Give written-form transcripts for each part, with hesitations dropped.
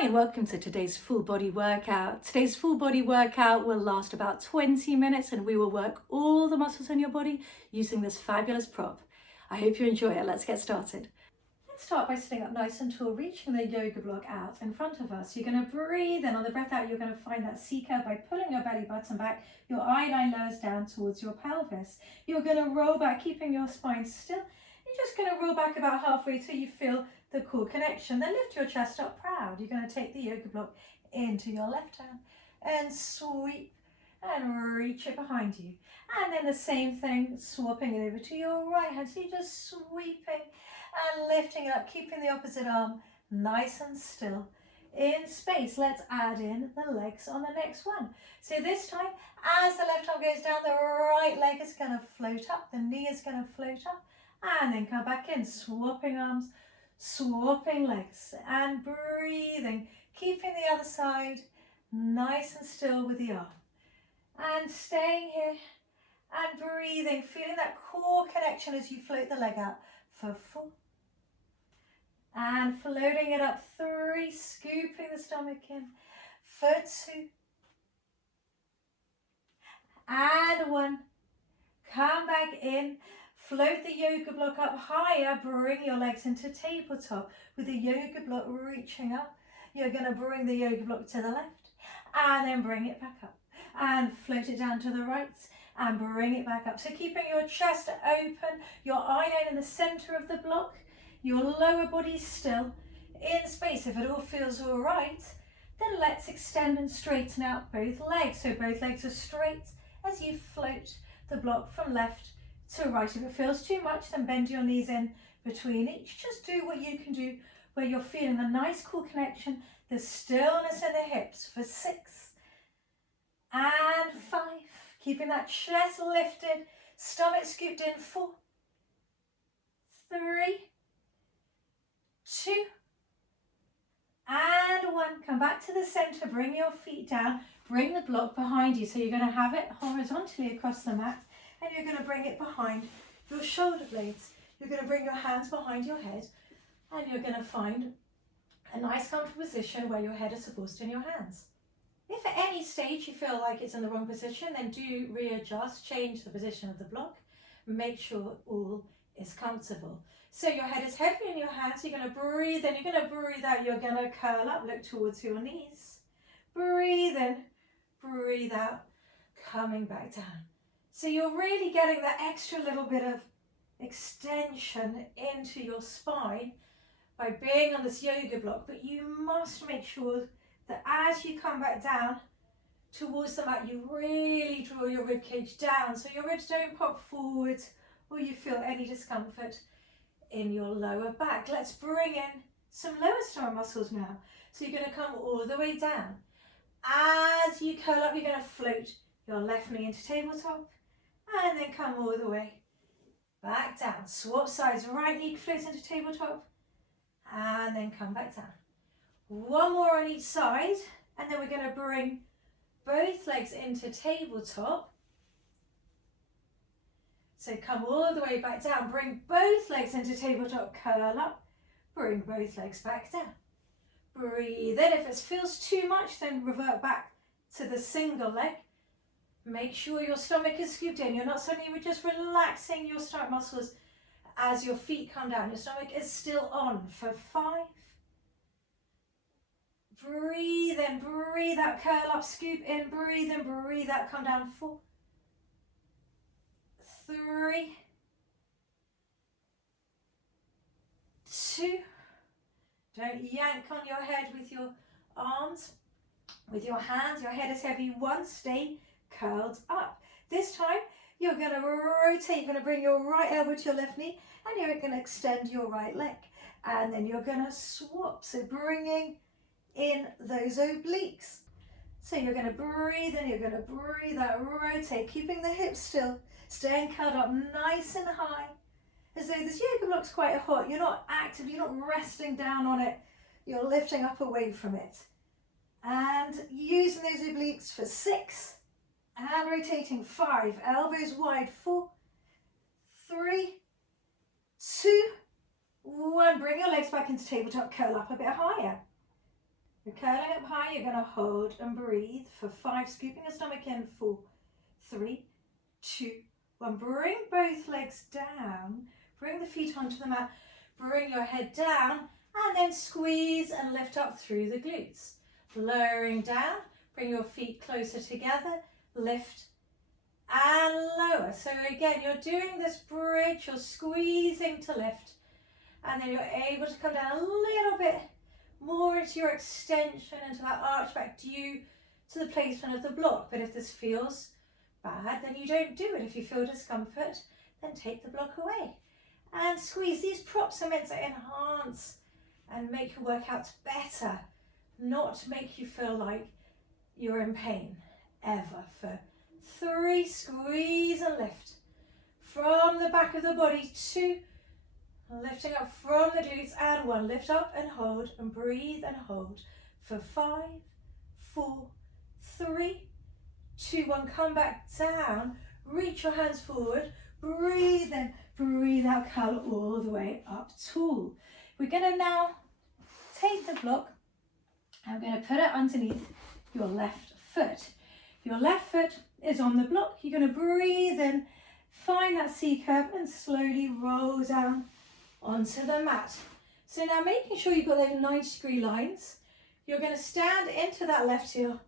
Hi and welcome to today's full body workout. Today's full body workout will last about 20 minutes and we will work all the muscles in your body using this fabulous prop. I hope you enjoy it. Let's get started. Let's start by sitting up nice and tall, reaching the yoga block out in front of us. You're going to breathe in. On the breath out, you're going to find that C curve by pulling your belly button back. Your eye line lowers down towards your pelvis. You're going to roll back, keeping your spine still. You're just going to roll back about halfway till you feel the core connection. Then lift your chest up proud. You're going to take the yoga block into your left hand and sweep and reach it behind you. And then the same thing, swapping it over to your right hand. So you're just sweeping and lifting it up, keeping the opposite arm nice and still in space. Let's add in the legs on the next one. So this time, as the left arm goes down, the right leg is going to float up, the knee is going to float up, and then come back in, swapping arms, swapping legs, and breathing, keeping the other side nice and still with the arm. And staying here and breathing, feeling that core connection as you float the leg out for 4. And floating it up 3, scooping the stomach in for 2. And 1. Come back in. Float the yoga block up higher, bring your legs into tabletop with the yoga block reaching up. You're going to bring the yoga block to the left and then bring it back up and float it down to the right and bring it back up. So keeping your chest open, your eye line in the center of the block, your lower body still in space. If it all feels all right, then let's extend and straighten out both legs. So both legs are straight as you float the block from left to right. If it feels too much, then bend your knees in between each. Just do what you can do where you're feeling the nice core connection, the stillness in the hips for 6 and 5. Keeping that chest lifted, stomach scooped in 4, 3, 2, and 1. Come back to the center, bring your feet down, bring the block behind you. So you're going to have it horizontally across the mat. And you're going to bring it behind your shoulder blades. You're going to bring your hands behind your head and you're going to find a nice comfortable position where your head is supported in your hands. If at any stage you feel like it's in the wrong position, then do readjust, change the position of the block, make sure all is comfortable. So your head is heavy in your hands, you're going to breathe in, you're going to breathe out, you're going to curl up, look towards your knees. Breathe in, breathe out, coming back down. So you're really getting that extra little bit of extension into your spine by being on this yoga block, but you must make sure that as you come back down towards the mat, you really draw your rib cage down so your ribs don't pop forward or you feel any discomfort in your lower back. Let's bring in some lower stomach muscles now. So you're going to come all the way down. As you curl up, you're going to float your left knee into tabletop. And then come all the way back down. Swap sides, right knee floats into tabletop. And then come back down. 1 more on each side. And then we're going to bring both legs into tabletop. So come all the way back down. Bring both legs into tabletop, curl up. Bring both legs back down. Breathe in. If it feels too much, then revert back to the single leg. Make sure your stomach is scooped in. You're not suddenly, we're just relaxing your stomach muscles as your feet come down. Your stomach is still on for 5. Breathe in, breathe out, curl up, scoop in, breathe in, breathe out, come down. 4, 3, 2. Don't yank on your head with your arms, with your hands. Your head is heavy. 1, stay curled up. This time you're going to rotate, you're going to bring your right elbow to your left knee and you're going to extend your right leg and then you're going to swap, so bringing in those obliques. So you're going to breathe in, you're going to breathe out, rotate, keeping the hips still, staying curled up nice and high as though this yoga block's quite hot. You're not active, you're not resting down on it, you're lifting up away from it and using those obliques for 6 and rotating 5, elbows wide, 4, 3, 2, 1. Bring your legs back into tabletop, curl up a bit higher. You're curling up high, you're going to hold and breathe for 5, scooping the stomach in, 4, 3, 2, 1. Bring both legs down, bring the feet onto the mat, bring your head down, and then squeeze and lift up through the glutes. Lowering down, bring your feet closer together, lift and lower. So again, you're doing this bridge, you're squeezing to lift, and then you're able to come down a little bit more into your extension, into that arch back due to the placement of the block. But if this feels bad, then you don't do it. If you feel discomfort, then take the block away and squeeze. These props are meant to enhance and make your workouts better, not to make you feel like you're in pain ever. For 3, squeeze and lift from the back of the body. 2, lifting up from the glutes, and 1, lift up and hold and breathe and hold for 5, 4, 3, 2, 1. Come back down, reach your hands forward, breathe in, breathe out, curl all the way up tall. We're going to now take the block and we're going to put it underneath your left foot. Your left foot is on the block. You're going to breathe in, find that C curve, and slowly roll down onto the mat. So now, making sure you've got those 90-degree lines, you're going to stand into that left heel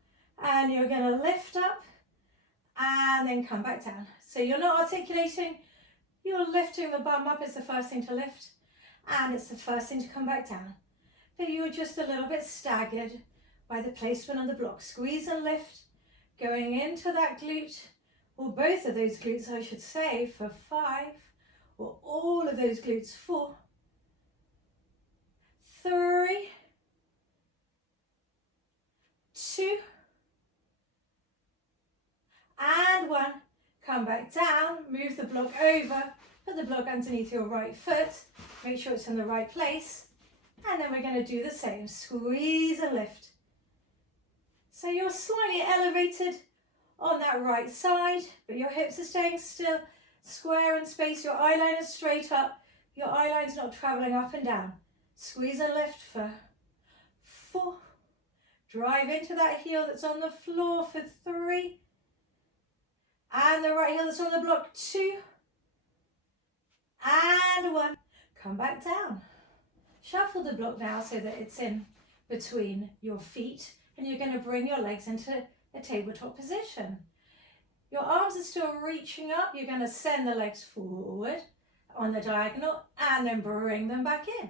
and you're going to lift up and then come back down. So you're not articulating, you're lifting the bum up. It's the first thing to lift and it's the first thing to come back down. But you're just a little bit staggered by the placement on the block. Squeeze and lift, going into that glute, or both of those glutes I should say, for 5, or all of those glutes, 4, 3, 2, and 1. Come back down, move the block over, put the block underneath your right foot, make sure it's in the right place, and then we're going to do the same. Squeeze and lift. So you're slightly elevated on that right side, but your hips are staying still, square and space, your eye line is straight up, your eye line's not traveling up and down. Squeeze and lift for 4, drive into that heel that's on the floor for 3, and the right heel that's on the block, 2, and 1. Come back down. Shuffle the block now so that it's in between your feet, and you're going to bring your legs into a tabletop position. Your arms are still reaching up. You're going to send the legs forward on the diagonal and then bring them back in.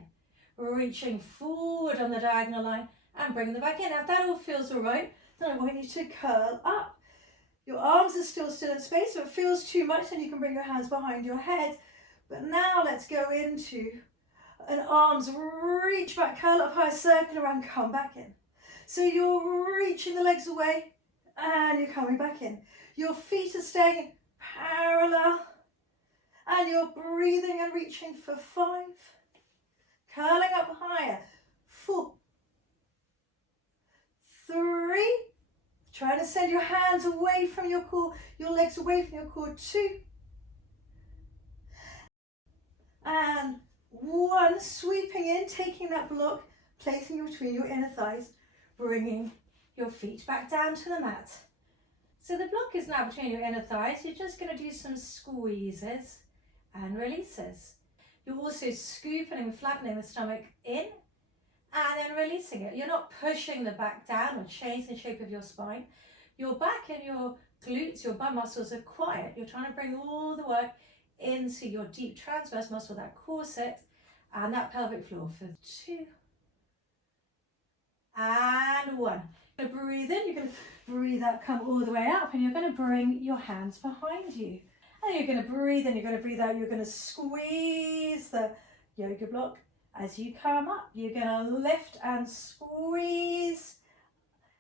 Reaching forward on the diagonal line and bring them back in. Now, if that all feels all right, then I want you to curl up. Your arms are still in space. So if it feels too much, then you can bring your hands behind your head. But now let's go into an arms reach back, curl up high, circle around, come back in. So you're reaching the legs away and you're coming back in. Your feet are staying parallel and you're breathing and reaching for 5. Curling up higher. 4, 3. Try to send your hands away from your core, your legs away from your core. 2. And 1. Sweeping in, taking that block, placing it between your inner thighs, bringing your feet back down to the mat. So the block is now between your inner thighs. You're just going to do some squeezes and releases. You're also scooping and flattening the stomach in and then releasing it. You're not pushing the back down or changing the shape of your spine. Your back and your glutes, your bum muscles are quiet. You're trying to bring all the work into your deep transverse muscle, that corset, and that pelvic floor for 2 and 1. You're going to breathe in, you're going to breathe out, come all the way up, and you're going to bring your hands behind you. And you're going to breathe in, you're going to breathe out, you're going to squeeze the yoga block as you come up. You're going to lift and squeeze,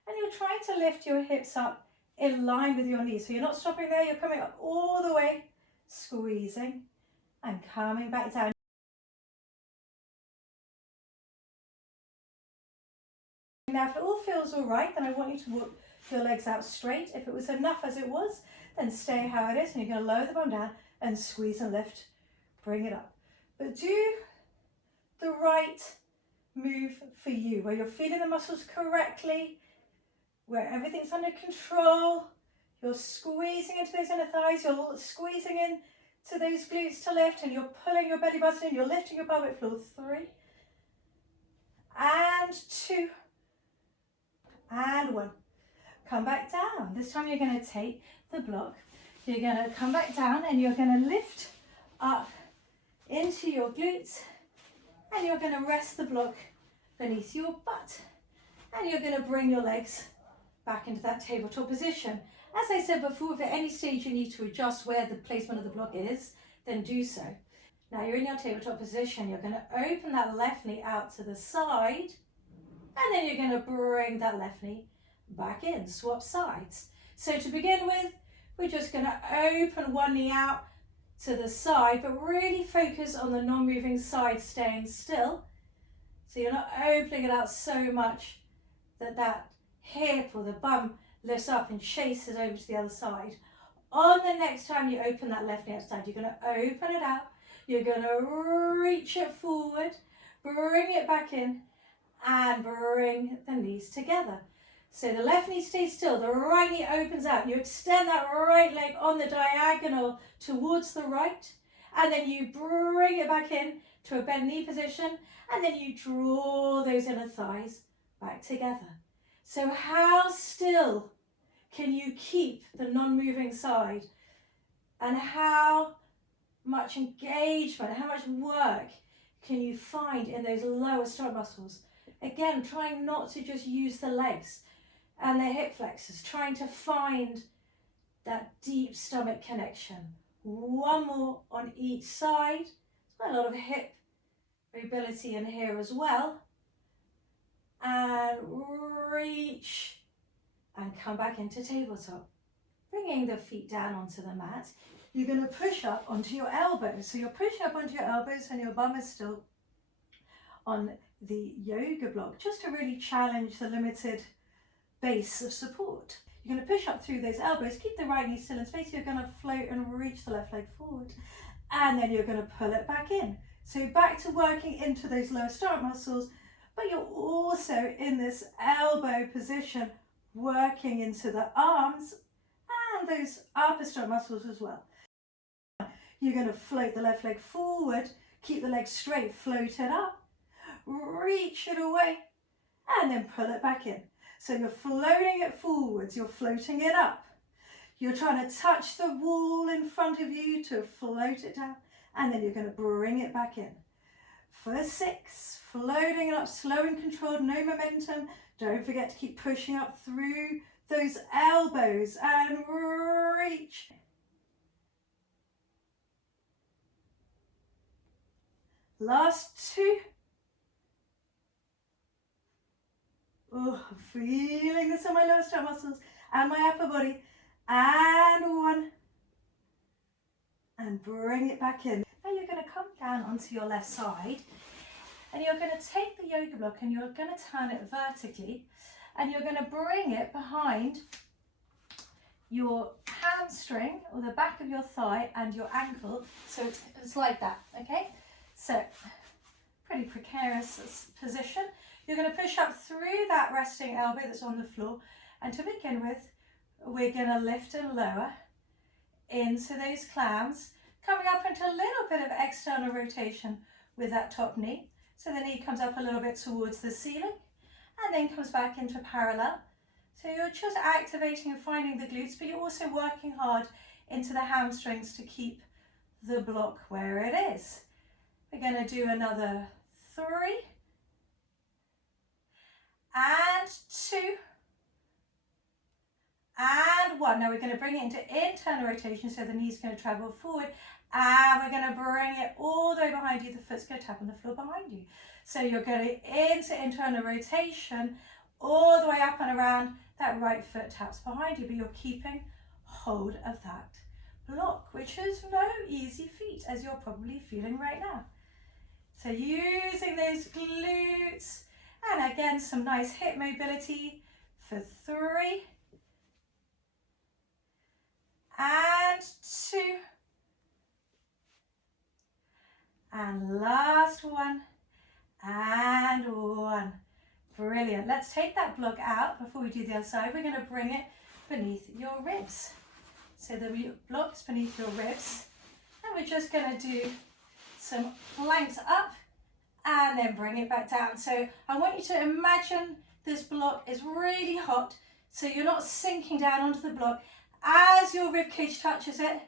and you're trying to lift your hips up in line with your knees. So you're not stopping there, you're coming up all the way, squeezing and coming back down. Now, if it all feels all right, then I want you to walk your legs out straight. If it was enough as it was, then stay how it is, and you're going to lower the bum down and squeeze and lift, bring it up. But do the right move for you, where you're feeling the muscles correctly, where everything's under control. You're squeezing into those inner thighs, you're squeezing in to those glutes to lift, and you're pulling your belly button in, you're lifting your pelvic floor. 3 and 2 and 1. Come back down. This time you're going to take the block, you're going to come back down and you're going to lift up into your glutes, and you're going to rest the block beneath your butt, and you're going to bring your legs back into that tabletop position. As I said before, if at any stage you need to adjust where the placement of the block is, then do so. Now you're in your tabletop position, you're going to open that left knee out to the side, and then you're going to bring that left knee back in, swap sides. So to begin with, we're just going to open one knee out to the side, but really focus on the non-moving side staying still. So you're not opening it out so much that that hip or the bum lifts up and chases over to the other side. On the next time you open that left knee outside, you're going to open it out, you're going to reach it forward, bring it back in, and bring the knees together. So the left knee stays still, the right knee opens out, you extend that right leg on the diagonal towards the right, and then you bring it back in to a bent knee position, and then you draw those inner thighs back together. So how still can you keep the non-moving side, and how much engagement, how much work can you find in those lower stomach muscles? Again, trying not to just use the legs and the hip flexors, trying to find that deep stomach connection. One more on each side. There's a lot of hip mobility in here as well. And reach and come back into tabletop. Bringing the feet down onto the mat, you're going to push up onto your elbows. So you're pushing up onto your elbows and your bum is still on the yoga block, just to really challenge the limited base of support. You're going to push up through those elbows, keep the right knee still in space, you're going to float and reach the left leg forward, and then you're going to pull it back in. So back to working into those lower stomach muscles, but you're also in this elbow position, working into the arms and those upper stomach muscles as well. You're going to float the left leg forward, keep the leg straight, float it up, reach it away, and then pull it back in. So you're floating it forwards, you're floating it up. You're trying to touch the wall in front of you to float it down, and then you're going to bring it back in. For 6, floating it up, slow and controlled, no momentum. Don't forget to keep pushing up through those elbows and reach. Last 2. Oh, feeling this in my lower stomach muscles and my upper body. And 1. And bring it back in. Now you're going to come down onto your left side, and you're going to take the yoga block and you're going to turn it vertically, and you're going to bring it behind your hamstring or the back of your thigh and your ankle. So it's like that, okay? So pretty precarious position. You're going to push up through that resting elbow that's on the floor, and to begin with, we're going to lift and lower into those clams, coming up into a little bit of external rotation with that top knee. So the knee comes up a little bit towards the ceiling and then comes back into parallel. So you're just activating and finding the glutes, but you're also working hard into the hamstrings to keep the block where it is. We're going to do another 3 and 2 and 1. Now we're going to bring it into internal rotation, so the knee's going to travel forward, and we're going to bring it all the way behind you. The foot's going to tap on the floor behind you. So you're going into internal rotation all the way up and around. That right foot taps behind you, but you're keeping hold of that block, which is no easy feat, as you're probably feeling right now. So using those glutes, and again some nice hip mobility for 3 and 2 and last 1 and 1. Brilliant. Let's take that block out before we do the other side. We're going to bring it beneath your ribs. So the block is beneath your ribs. And we're just going to do some planks up and then bring it back down. So I want you to imagine this block is really hot, so you're not sinking down onto the block. As your rib cage touches it,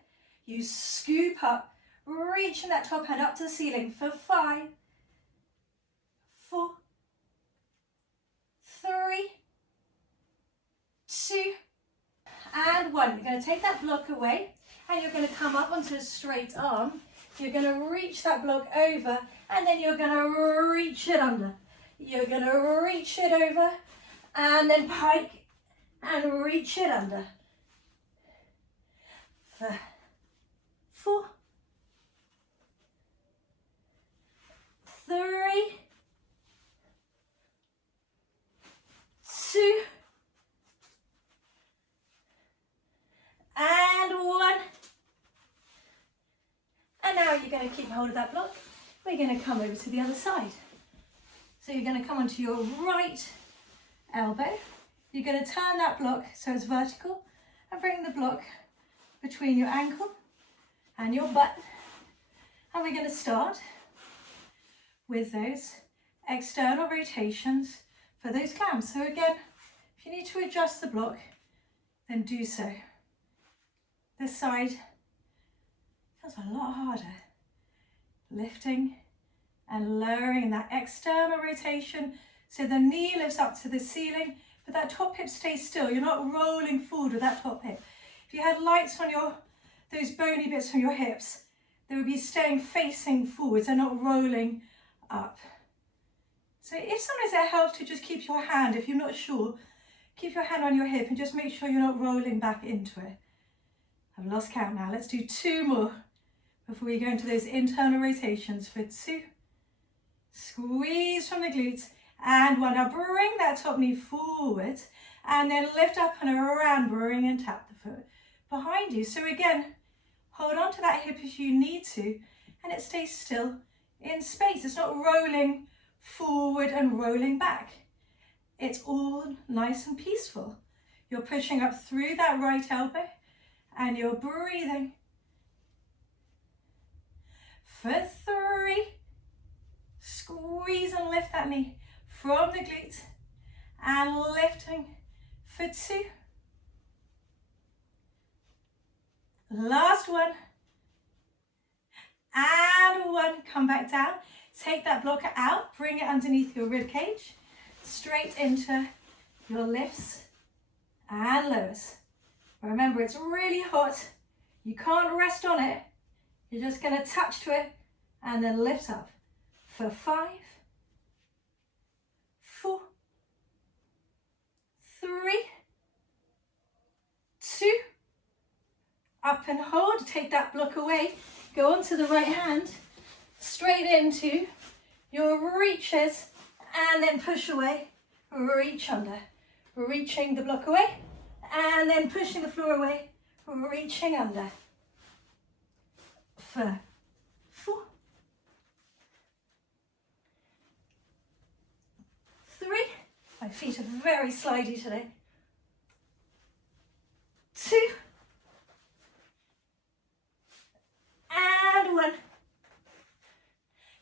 you scoop up, reaching that top hand up to the ceiling for 5, 4, 3, 2, and 1. You're going to take that block away and you're going to come up onto a straight arm. You're going to reach that block over and then you're going to reach it under. You're going to reach it over and then pike and reach it under. 5, 4, 3, 2, and 1. And now you're going to keep hold of that block. We're going to come over to the other side. So you're going to come onto your right elbow. You're going to turn that block so it's vertical and bring the block between your ankle and your butt. And we're going to start with those external rotations for those clams. So again, if you need to adjust the block, then do so. This side feels a lot harder. Lifting and lowering that external rotation so the knee lifts up to the ceiling, but that top hip stays still. You're not rolling forward with that top hip. If you had lights on those bony bits from your hips, they would be staying facing forwards and not rolling up. So if sometimes it helps to just keep your hand, if you're not sure, keep your hand on your hip and just make sure you're not rolling back into it. I've lost count now. Let's do 2 more before we go into those internal rotations for 2. Squeeze from the glutes and 1. Now bring that top knee forward and then lift up and around, bring and tap the foot behind you. So again, hold on to that hip if you need to and it stays still in space. It's not rolling forward and rolling back. It's all nice and peaceful. You're pushing up through that right elbow and you're breathing for 3. Squeeze and lift that knee from the glute and lifting for 2. Last one and 1. Come back down. Take that blocker out, bring it underneath your rib cage, straight into your lifts and lowers. Remember, it's really hot. You can't rest on it. You're just going to touch to it and then lift up for 5, 4, 3, 2, up and hold. Take that block away. Go onto the right hand, straight into your reaches and then push away, reach under, reaching the block away and then pushing the floor away, reaching under for 4, 3, my feet are very slidey today, 2, and 1.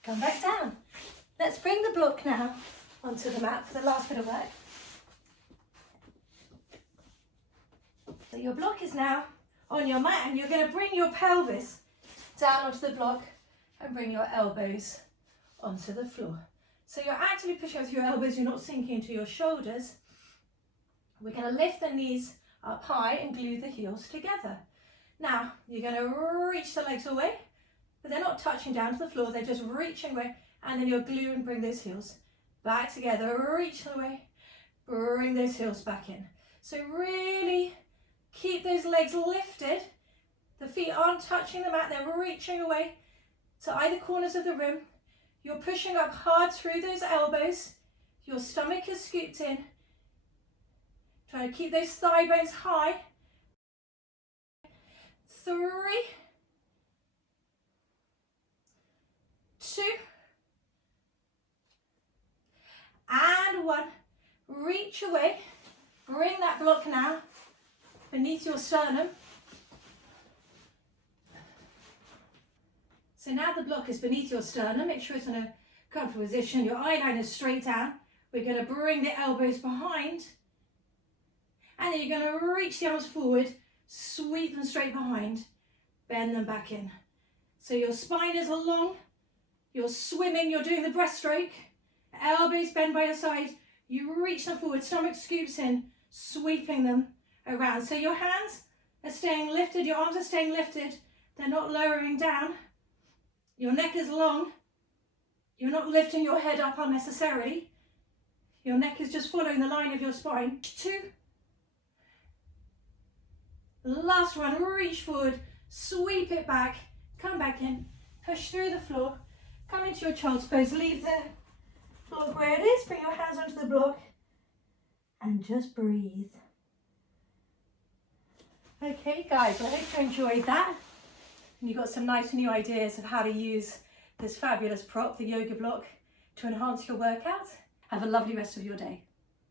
Come back down. Let's bring the block now onto the mat for the last bit of work. So your block is now on your mat and you're going to bring your pelvis down onto the block and bring your elbows onto the floor. So you're actually pushing up with your elbows, you're not sinking into your shoulders. We're going to lift the knees up high and glue the heels together. Now you're going to reach the legs away, but they're not touching down to the floor, they're just reaching away, and then you'll glue and bring those heels back together, reach away, bring those heels back in. So really keep those legs lifted, the feet aren't touching the mat, they're reaching away to either corners of the room. You're pushing up hard through those elbows, your stomach is scooped in. Try to keep those thigh bones high. 3, 2, And 1. Reach away. Bring that block now beneath your sternum. So now the block is beneath your sternum. Make sure it's in a comfortable position. Your eye line is straight down. We're going to bring the elbows behind. And then you're going to reach the arms forward, sweep them straight behind, bend them back in. So your spine is along, you're swimming, you're doing the breaststroke, elbows bend by the side, you reach them forward, stomach scoops in, sweeping them around. So your hands are staying lifted, your arms are staying lifted, they're not lowering down. Your neck is long, you're not lifting your head up unnecessarily. Your neck is just following the line of your spine. 2. Last one, reach forward, sweep it back, come back in, push through the floor, come into your child's pose, leave the block where it is, bring your hands onto the block, and just breathe. Okay guys, I hope you enjoyed that, and you got some nice new ideas of how to use this fabulous prop, the yoga block, to enhance your workout. Have a lovely rest of your day.